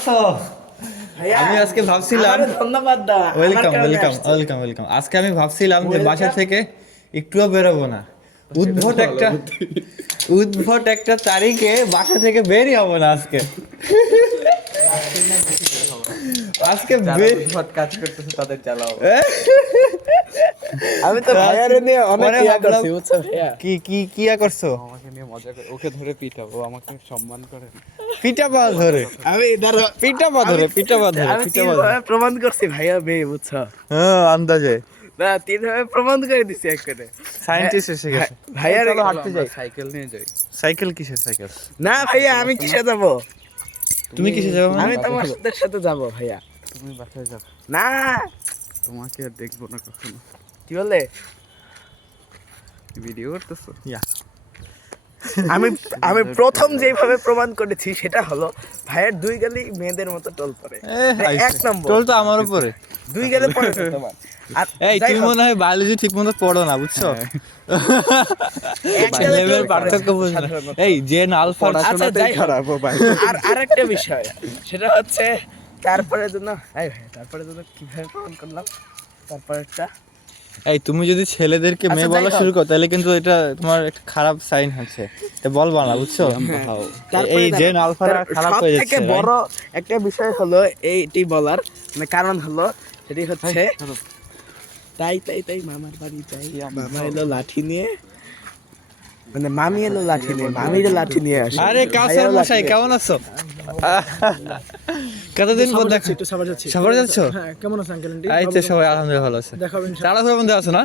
আছো? আমি আজকে ভাবছিলাম, ধন্যবাদ দাও। Welcome welcome welcome welcome. আজকে আমি ভাবছিলাম যে বাসা থেকে একটুও বেরোবো না। উদ্ভট একটা তারিখে বাসা থেকে বেরই হবো না আজকে। আজকে উদ্ভট কাজ করতেছে তাদের জ্বালাও। আমি তো ভাইয়ারে নিয়ে অনেক পরে ইয়া ভাবলাম, করছি, বুঝছো ভাইয়া? কি কি কি ইয়া করছো? আমাকে নিয়ে মজা করে ওকে ধরে পিটাবো, আমাকে সম্মান করে না। পিঠা পা ধরে, আমি ধরো পিঠা পা ধরে, পিঠা পা ধরে, আমি পিঠা পা ধরে। 3 ভাবে প্রমাণ করছি ভাইয়া মেয়ে, বুঝছো? হ্যাঁ, আন্দাজে না 3 ভাবে প্রমাণ করে দিছি একবারে। সায়েন্টিস্ট এসে গেছে। ভাইয়ার চলো হাঁটতে যাই। সাইকেল নিয়ে যাই। সাইকেল কিসের সাইকেল? না ভাইয়া, আমি কিসে যাব? তুমি কিসে যাবে? আমি তোমার সাথে যাব ভাইয়া। তুমি বাসায় যাও, না, তোমাকে আর দেখবো না কখনো। কি বলে? ভিডিও করতেছো? ইয়া, আমি আমি প্রথম যেভাবে প্রমাণ করেছি সেটা হলো ভাইয়ের 2 গালি মেয়েদের মতো টোল পড়ে। এক নম্বর টোল তো আমার উপরে। 2 গালে পড়ে তো তোমার। আর এই যাই তুমি হোক, মনে হয় বায়োলজি ঠিক মতো পড়ো না, বুঝছো? এক গালে লেভেলের টোল পার্থক্য পড়ে বুঝো না। সাধারণত। এই জেন আলফা। আচ্ছা যাই হোক, আর আরেকটা বিষয় সেটা হচ্ছে তারপরে জন্য কিভাবে প্রমাণ করলাম তারপরেরটা। এই তুমি যদি ছেলেদেরকে আচ্ছা, মেয়ে যাই বলা হোক। শুরু করো তাহলে কিন্তু এটা তোমার একটা খারাপ সাইন হচ্ছে। এটা বলবা না, বুঝছো? তারপরে এই দেখো, জেন আলফারা খারাপ হয়ে যাচ্ছে। সবথেকে বড় একটা বিষয় হলো এইটি বলার মানে কারণ হলো সেটি হচ্ছে তাই মামার বাড়ি যাই, মামা এলো লাঠি নিয়ে, মানে মামি এলো লাঠি নিয়ে, মামির লাঠি নিয়ে আসে। আরে কাউসার মশাই, কেমন আছো? কতদিন পর দেখা। একটু সাবার যাচ্ছি। সবার যাচ্ছ? হ্যাঁ, কেমন আছেন আঙ্কেল আন্টি? এই তো সবাই আলহামদুলিল্লাহ ভালো আছে। দেখাবেন ইনশাআল্লাহ। তাড়াহুড়োর মধ্যে আছো না?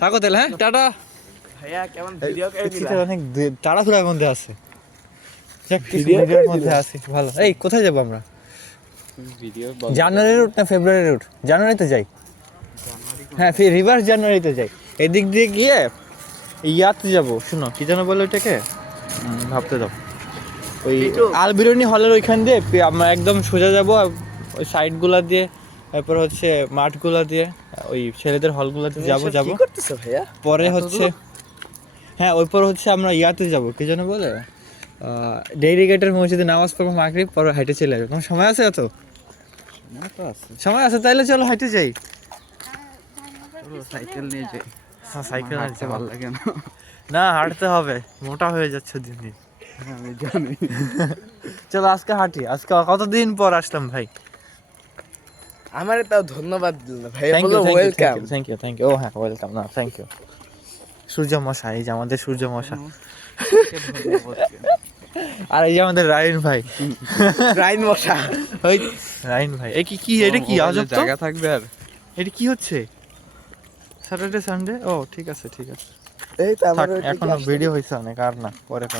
থাকো তাহলে, হ্যাঁ, টাটা। ভাইয়া কেমন ভিডিও করে দিলা? এটা অনেক তাড়াহুড়োর মধ্যে আছে। যাক, কিছু ভিডিওর মধ্যে আছি, ভালো। এই কোথায় যাবো আমরা? ভিডিও জানুয়ারি রুট না ফেব্রুয়ারি রুট? জানুয়ারিতে যাই। হ্যাঁ, ফির রিভার্স জানুয়ারিতে যাই। এদিক দিয়ে গিয়ে ইয়াতে যাবো। শুনো, কি যেন বলে ওইটাকে, ভাবতে দাও। ওই আলবিরনি হলের ওইখান দিয়ে আমরা একদম সোজা যাবো, ওই সাইডগুলা দিয়ে, তারপর হচ্ছে মাঠগুলা দিয়ে, ওই ছেলেদের হলগুলাতে যাবো। কি করতেছো ভাইয়া? পরে হচ্ছে, হ্যাঁ, ওই পর হচ্ছে আমরা ইয়াতে যাবো, কি যেন বলে, ডেইরি গেটের মসজিদে নামাজ পড়বো মাগরিব, পরে হাইটে চলে যাবে। তোমার সময় আছে? এত সময় আছে, তাইলে চলো হাইটে যাই। সাইকেল নিয়ে যাই। হ্যাঁ, সাইকেল হাঁটতে ভালো লাগে না। না, হাঁটতে হবে, মোটা হয়ে যাচ্ছে দিন দিন। আমি জানি। চলো আজকে হাঁটি। আজকে কতদিন পর আসলাম ভাই। আমারে তাও ধন্যবাদ দিল না ভাইয়া, বলো ওয়েলকাম। Thank you. ও হ্যাঁ, ওয়েলকাম। না, থ্যাংক ইউ। সূর্য মশা, এই যে আমাদের সূর্য মশা। আর এই যে আমাদের রাইন ভাই। রাইন মশা। ওই রাইন ভাই, এই কি কি এটা কি আজব তো। জায়গা থাকবে আর? এটা কি হচ্ছে? Saturday Sunday? ও ঠিক আছে। এই তো আমার থাক, এখনো ভিডিও হয়েছে অনেক, আর না, পরে কথা।